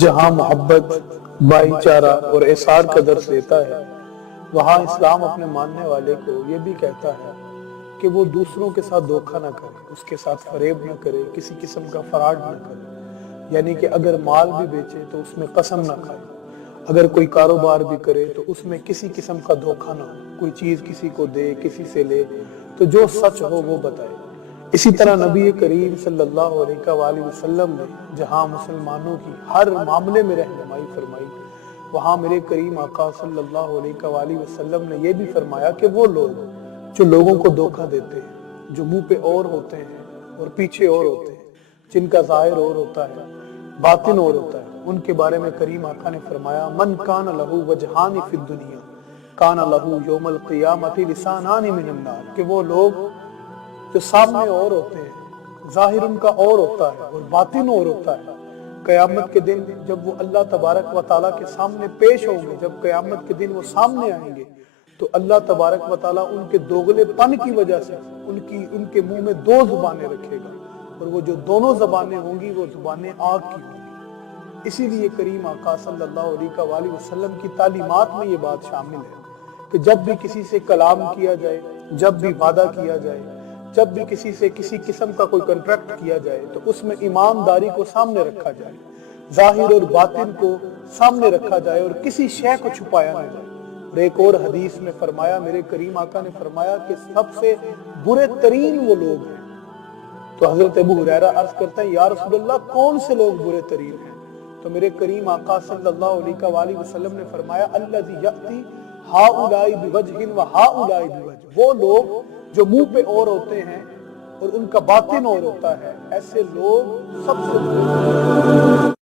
جہاں محبت، بھائی چارہ اور احسان کا درس دیتا ہے، وہاں اسلام اپنے ماننے والے کو یہ بھی کہتا ہے کہ وہ دوسروں کے ساتھ دھوکہ نہ کرے، اس کے ساتھ فریب نہ کرے، کسی قسم کا فراڈ نہ کرے، یعنی کہ اگر مال بھی بیچے تو اس میں قسم نہ کھائے، اگر کوئی کاروبار بھی کرے تو اس میں کسی قسم کا دھوکہ نہ ہو، کوئی چیز کسی کو دے، کسی سے لے تو جو سچ ہو وہ بتائے۔ اسی طرح نبی کریم صلی اللہ علیہ وآلہ وسلم نے جہاں مسلمانوں کی ہر معاملے میں رہنمائی فرمائی، وہاں میرے کریم آقا صلی اللہ علیہ وآلہ وسلم نے یہ بھی فرمایا کہ وہ لوگ جو لوگوں کو دھوکہ دیتے ہیں، جو منہ پہ اور ہوتے ہیں اور پیچھے اور ہوتے ہیں، جن کا ظاہر اور ہوتا ہے باطن اور ہوتا ہے، ان کے بارے میں کریم آقا نے فرمایا من کان لہو وجہان فی الدنیا کان لہو یوم القیامت لسانان من النار، کہ وہ لوگ جو سامنے اور ہوتے ہیں، ظاہر ان کا اور ہوتا ہے اور باطن اور ہوتا ہے، قیامت کے دن جب وہ اللہ تبارک و تعالیٰ کے سامنے پیش ہوں گے، جب قیامت کے دن وہ سامنے آئیں گے تو اللہ تبارک و تعالیٰ ان کے دوغلے پن کی وجہ سے ان کے منہ میں دو زبانیں رکھے گا، اور وہ جو دونوں زبانیں ہوں گی وہ زبانیں آگ کی ہوں گی۔ اسی لیے کریم آقا صلی اللہ علیہ وآلہ وسلم کی تعلیمات میں یہ بات شامل ہے کہ جب بھی کسی سے کلام کیا جائے، جب بھی وعدہ کیا جائے، جب بھی کسی سے کسی قسم کا کوئی کنٹریکٹ کیا جائے تو اس میں ایمانداری کو سامنے رکھا جائے، ظاہر اور باطن کو سامنے رکھا جائے اور کسی شے کو چھپایا نہ جائے۔ اور ایک اور حدیث میں فرمایا، میرے کریم آقا نے فرمایا کہ سب سے برے ترین وہ لوگ ہیں۔ تو حضرت ابو ہریرہ عرض کرتے ہیں یا رسول اللہ کون سے لوگ برے ترین ہیں؟ تو میرے کریم آقا صلی اللہ علیہ وآلہ وسلم نے فرمایا الذی یأتی ہؤلاء بوجہ وہؤلاء بوجہ، وہ لوگ جو منہ پہ اور ہوتے ہیں اور ان کا باطن اور ہوتا ہے، ایسے لوگ سب سے برے